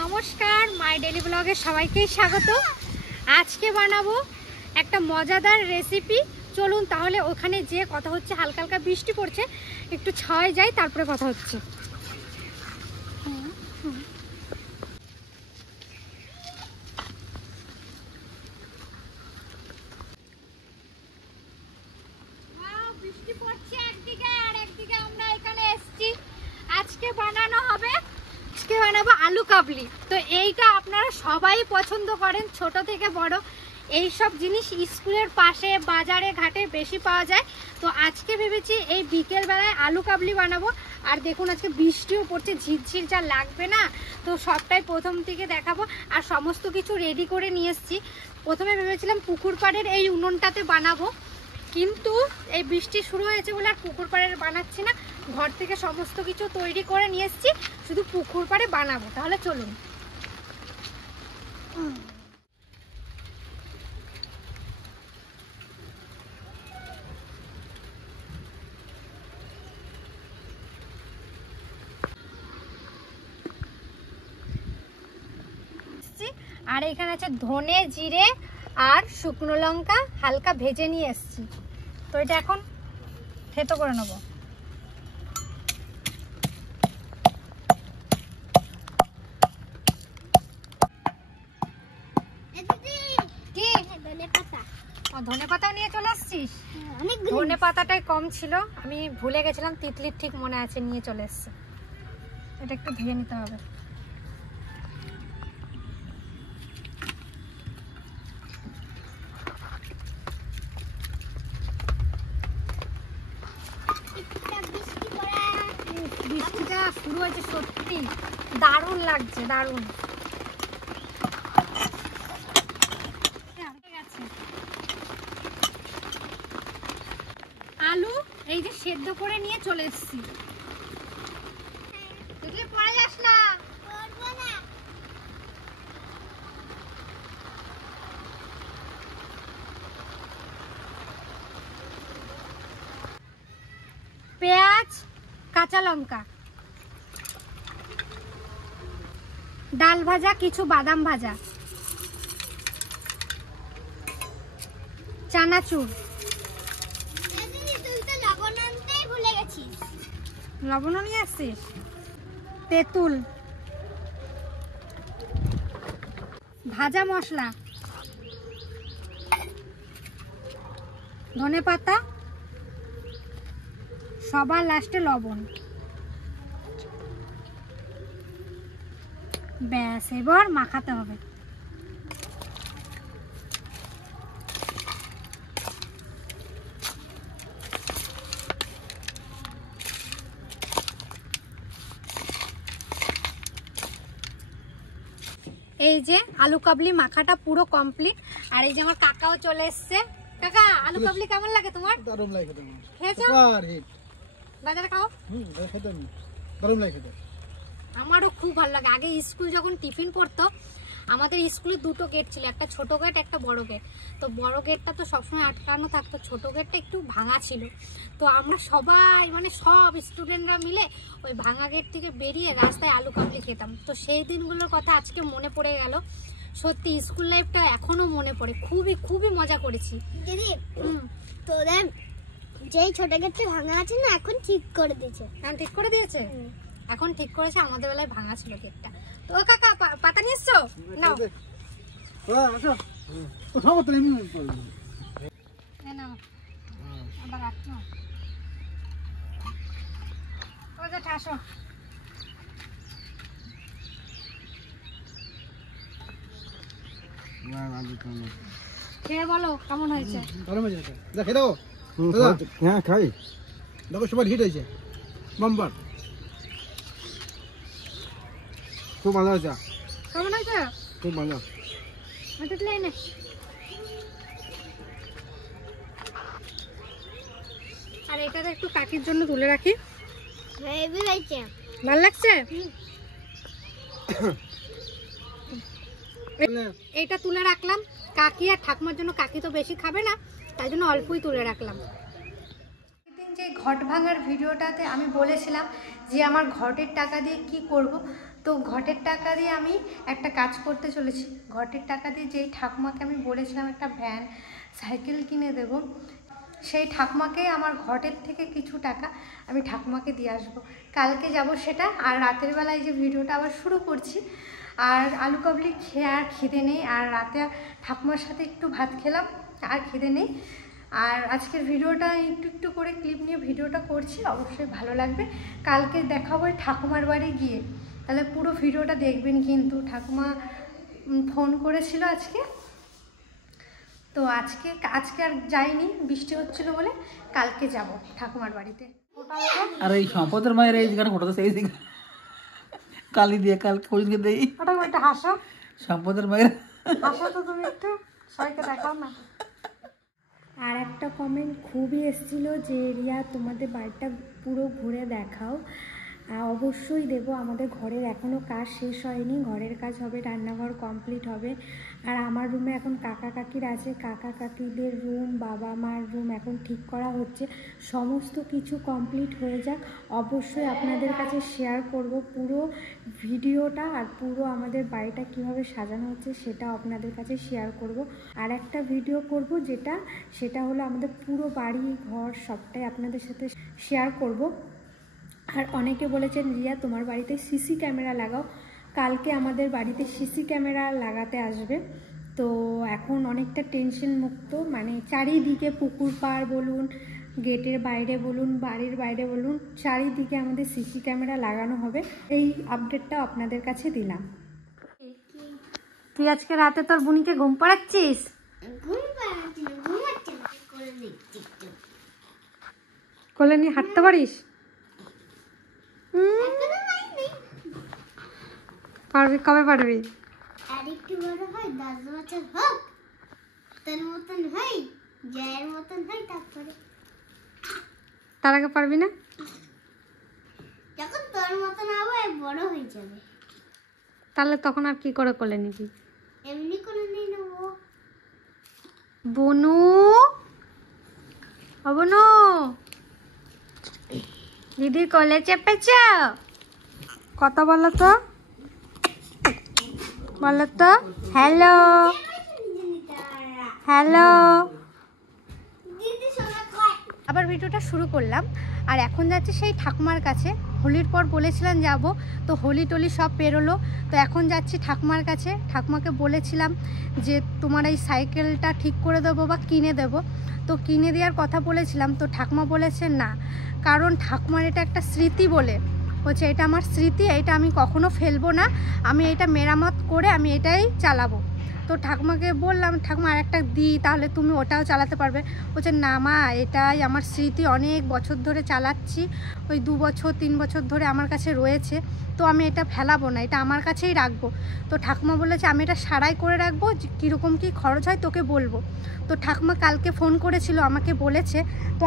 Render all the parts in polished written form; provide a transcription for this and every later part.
নমস্কার, মাই ডেলি ব্লগে সবাইকে স্বাগত। আজকে বানাবো একটা মজাদার রেসিপি। চলুন তাহলে ওখানে যে কথা হচ্ছে, হালকা হালকা বৃষ্টি পড়ছে, একটু ছাওয়ায় যাই, তারপরে কথা হচ্ছে। বৃষ্টি পড়ছে একদিকে আর একদিকে আমরা এখানে এসেছি। আজকে বানাবো আলু কাবলি। তো এইটা আপনারা সবাই পছন্দ করেন, ছোট থেকে বড়। এই সব জিনিস স্কুলের পাশে বাজারে ঘাটে বেশি পাওয়া যায়। তো আজকে ভেবেছি এই বিকেল বেলায় আলু কাবলি বানাবো। আর দেখুন আজকে বৃষ্টিও পড়ছে, ঝিরঝির যা লাগবে না। তো সবটাই প্রথম থেকে দেখাবো। আর সমস্ত কিছু রেডি করে নিয়ে এসেছি। প্রথমে ভেবেছিলাম পুকুর পাড়ের এই উনুনটাতে বানাবো, কিন্তু এই বৃষ্টি শুরু হয়েছে বলে আর পুকুর পাড়ে বানাচ্ছি না। ঘর থেকে সমস্ত কিছু তৈরি করে নিয়ে এসেছি, শুধু পুকুর পাড়ে বানাবো। তাহলে চলুন। আর এখানে আছে ধনে, জিরে আর শুকনো লঙ্কা হালকা ভেজে নিয়ে এসেছি। তো এটা এখন থেতো করে নেব। ধনে পাতাও নিয়ে চলে আসছিস? ধনে পাতাটাই কম ছিল, আমি ভুলে গেছিলাম। তিতলির ঠিক মনে আছে, নিয়ে চলে এসছে। এটা একটু ধুয়ে নিতে হবে। বৃষ্টিটা শুরু হয়েছে, সত্যি দারুণ লাগছে, দারুণ। আলু এই যে সেদ্ধ করে নিয়ে চলে এসেছি। পড়ে যাস না। পেঁয়াজ, কাঁচা লঙ্কা, ডাল ভাজা, কিছু বাদাম ভাজা, চানাচুর। লবণ নিয়ে আসছিস? তেঁতুল, ভাজা মশলা, ধনে পাতা, সবার লাস্টে লবণ। ব্যাস, এবার মাখাতে হবে। এই যে আলু কাবলি মাখাটা পুরো কমপ্লিট। আর এই যে আমার কাকাও চলে এসছে। কাকা, আলু কাবলি কেমন লাগে তোমার? দারুণ লাগে খেতে। খেয়েছো? বাজারে খাও। খেতে দারুণ লাগে খেতে। আমারও খুব ভালো লাগে। আগে স্কুল যখন টিফিন পড়তো, আমাদের স্কুলে দুটো গেট ছিল, একটা ছোট গেট, একটা বড় গেট। তো বড় গেটটা তো সবসময় আটকানো থাকতো, ছোট গেটটা একটু ভাঙা ছিল। তো আমরা সবাই মানে সব স্টুডেন্টরা মিলে ওই ভাঙা গেট থেকে বেরিয়ে রাস্তায় আলু কাবলি খেতাম। তো সেই দিনগুলোর কথা আজকে মনে পড়ে গেল। সত্যি স্কুল লাইফটা এখনো মনে পড়ে। খুবই খুবই মজা করেছি। দিদি, তোদের যেই ছোট গেটটা ভাঙা আছে না, এখন ঠিক করে দিয়েছে। হ্যাঁ, ঠিক করে দিয়েছে। এখন ঠিক করেছে, আমাদের বেলায় ভাঙা ছিল গেটটা। তো কাকা, পাতা নিয়ে এসছো? নাও। আবার রাখো। আসো। খেয়ে বলো কেমন হয়েছে। হ্যাঁ খাই, দেখো সবার হিট হয়েছে। বাম্পার, খুব ভালো হয়েছে। কেমন হয়েছে? খুব ভালো। আর এটা একটু কাকির জন্য তুলে রাখি। ভালো লাগছে? এইটা তুলে রাখলাম কাকি আর ঠাকুমার জন্য। কাকি তো বেশি খাবে না, তাই জন্য অল্পই তুলে রাখলাম। যে ঘট ভাঙার ভিডিওটাতে আমি বলেছিলাম যে আমার ঘটের টাকা দিয়ে কি করব, তো ঘটের টাকা দিয়ে আমি একটা কাজ করতে চলেছি। ঘটের টাকা দিয়ে যেই ঠাকুমাকে আমি বলেছিলাম একটা ভ্যান সাইকেল কিনে দেব, সেই ঠাকুমাকে আমার ঘটের থেকে কিছু টাকা আমি ঠাকুমাকে দিয়ে আসবো। কালকে যাব সেটা। আর রাতের বেলায় যে ভিডিওটা আবার শুরু করছি। আর আলু কাবলি খেয়ে আর খিদে নেই, আর রাতে ঠাকুমার সাথে একটু ভাত খেলাম, আর খিদে নেই। আর আজকের ভিডিওটা একটু একটু করে ক্লিপ নিয়ে ভিডিওটা করছি, অবশ্যই ভালো লাগবে। কালকে দেখাবো ঠাকুমার বাড়ি গিয়ে, তাহলে পুরো ভিডিওটা দেখবেন। কিন্তু ঠাকুমা ফোন করেছিল আজকে, তো আজকে আর যাইনি, বৃষ্টি হচ্ছিল বলে কালকে যাব ঠাকুমার বাড়িতে। আর এই সম্পদের মায়ের এই জায়গাটা ফটো সেই দিকে কালি দিয়ে কালকে ওইদিকে দেই, ওটা একটা হাসো, সম্পদের মায়ের হাসো তো তুমি একটু, সবাইকে দেখাও না। আর একটা কমেন্ট খুবই এসেছিলো যে রিয়া তোমাদের বাড়িটা পুরো ঘুরে দেখাও। অবশ্যই দেবো। আমাদের ঘরের এখনও কাজ শেষ হয়নি, ঘরের কাজ হবে, রান্নাঘর কমপ্লিট হবে। আর আমার রুমে এখন কাকা কাকির আছে, কাকা কাকিদের রুম, বাবা মার রুম এখন ঠিক করা হচ্ছে। সমস্ত কিছু কমপ্লিট হয়ে যাক, অবশ্যই আপনাদের কাছে শেয়ার করব পুরো ভিডিওটা। আর পুরো আমাদের বাড়িটা কিভাবে সাজানো হচ্ছে সেটা আপনাদের কাছে শেয়ার করব। আর একটা ভিডিও করব সেটা হলো আমাদের পুরো বাড়ি ঘর সবটাই আপনাদের সাথে শেয়ার করব। আর অনেকে বলেছেন রিয়া তোমার বাড়িতে সিসি ক্যামেরা লাগাও। কালকে আমাদের বাড়িতে সিসি ক্যামেরা লাগাতে আসবে। তো এখন অনেকটা টেনশন মুক্ত, মানে চারিদিকে পুকুর পাড় বলুন, গেটের বাইরে বলুন, বাড়ির বাইরে বলুন, চারিদিকে আমাদের সিসি ক্যামেরা লাগানো হবে। এই আপডেটটা আপনাদের কাছে দিলাম। তুই আজকে রাতে তোর বুনিকে ঘুম পাড়াচ্ছিস? কোলে নিয়ে হাঁটতে পারিস? পারবি? কবে পারবি? আরেকটু বড় হয়, 10 বছর হোক, তোর মতন হয়, জয়ের মতন হয়, তারপরে। তার আগে পারবি না? যখন তোর মতন হবে বড় হয়ে যাবে, তাহলে তখন আর কি করে কোলে নিবি? এমনি করে নিয়ে নেবো। বনু, ও বনু, দিদির কোলে চেপেছ? কথা বলো তো, বলো তো। Hello hello. আবার ভিডিওটা শুরু করলাম। আর এখন যাচ্ছি সেই ঠাকুমার কাছে। হোলির পর বলেছিলাম যাব, তো হোলি টোলি সব পেরোলো, তো এখন যাচ্ছি ঠাকুমার কাছে। ঠাকুমাকে বলেছিলাম যে তোমার এই সাইকেলটা ঠিক করে দেবো বা কিনে দেবো, তো কিনে দেওয়ার কথা বলেছিলাম। তো ঠাকুমা বলেছে না, কারণ ঠাকুমার এটা একটা স্মৃতি বলে, বলছে এটা আমার স্মৃতি, এটা আমি কখনো ফেলবো না, আমি এটা মেরামত করে আমি এটাই চালাবো। তো ঠাকুমাকে বললাম ঠাকুমা আর একটা দিই, তাহলে তুমি ওটাও চালাতে পারবে। বলছে না মা, এটাই আমার স্মৃতি, অনেক বছর ধরে চালাচ্ছি, ওই 2 বছর 3 বছর ধরে আমার কাছে রয়েছে, তো আমি এটা ফেলাবো না, এটা আমার কাছেই রাখবো। তো ঠাকুমা বলেছে আমি এটা সারাই করে রাখবো, কীরকম কী খরচ হয় তোকে বলবো। তো ঠাকুমা কালকে ফোন করেছিল, আমাকে বলেছে। তো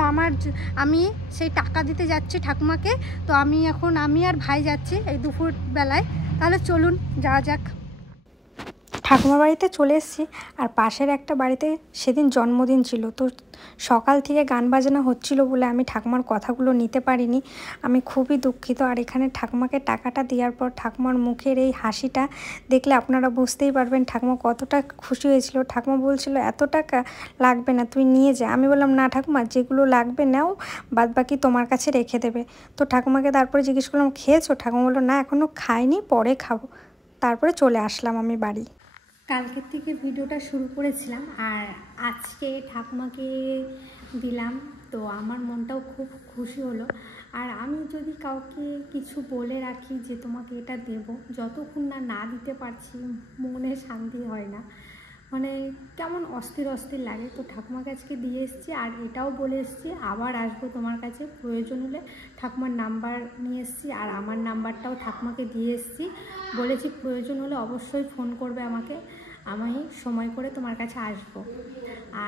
আমি সেই টাকা দিতে যাচ্ছি ঠাকুমাকে। তো আমি আর ভাই যাচ্ছি এই দুপুর বেলায়। তাহলে চলুন যাওয়া যাক। ঠাকুমার বাড়িতে চলে এসেছি। আর পাশের একটা বাড়িতে সেদিন জন্মদিন ছিল, তো সকাল থেকে গান বাজনা হচ্ছিল বলে আমি ঠাকুমার কথাগুলো নিতে পারিনি, আমি খুবই দুঃখিত। আর এখানে ঠাকুমাকে টাকাটা দেওয়ার পর ঠাকুমার মুখের এই হাসিটা দেখলে আপনারা বুঝতেই পারবেন ঠাকুমা কতটা খুশি হয়েছিল। ঠাকুমা বলছিল এত টাকা লাগবে না, তুই নিয়ে যা। আমি বললাম না ঠাকুমা, যেগুলো লাগবে নাও, বাদ বাকি তোমার কাছে রেখে দেবে। তো ঠাকুমাকে তারপরে জিজ্ঞেস করলাম খেয়েছো? ঠাকুমা বললো না, এখনও খাইনি, পরে খাবো। তারপরে চলে আসলাম আমি বাড়ি। কালকের থেকে ভিডিওটা শুরু করেছিলাম, আর আজকে ঠাকুমাকে দিলাম, তো আমার মনটাও খুব খুশি হলো। আর আমি যদি কাউকে কিছু বলে রাখি যে তোমাকে এটা দেব, যতক্ষণ না দিতে পারছি মনে শান্তি হয় না, মানে কেমন অস্থির অস্থির লাগে। তো ঠাকুমাকে আজকে দিয়ে এসেছি। আর এটাও বলে এসেছি আবার আসবো তোমার কাছে, প্রয়োজন হলে ঠাকুমার নাম্বার নিয়ে এসেছি। আর আমার নাম্বারটাও ঠাকুমাকে দিয়ে এসেছি, বলেছি প্রয়োজন হলে অবশ্যই ফোন করবে আমাকে, আমি সময় করে তোমার কাছে আসবো।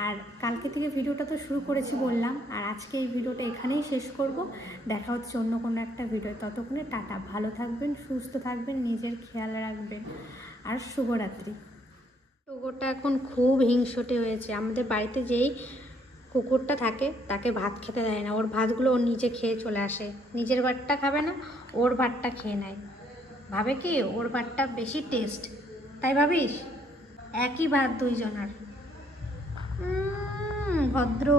আর কালকে থেকে ভিডিওটা তো শুরু করেছি বললাম, আর আজকে এই ভিডিওটা এখানেই শেষ করব। দেখা হচ্ছে অন্য কোনো একটা ভিডিও। ততক্ষণে টাটা, ভালো থাকবেন, সুস্থ থাকবেন, নিজের খেয়াল রাখবেন, আর শুভরাত্রি। টোগোটা এখন খুব হিংসটে হয়েছে। আমাদের বাড়িতে যেই কুকুরটা থাকে, তাকে ভাত খেতে দেয় না, ওর ভাতগুলো ওর নিচে খেয়ে চলে আসে, নিজের ভাতটা খাবে না, ওর ভাতটা খেয়ে নেয়, ভাবে কি ওর ভাতটা বেশি টেস্ট, তাই ভাবিস? একই ভাত দুইজনার। ভদ্র।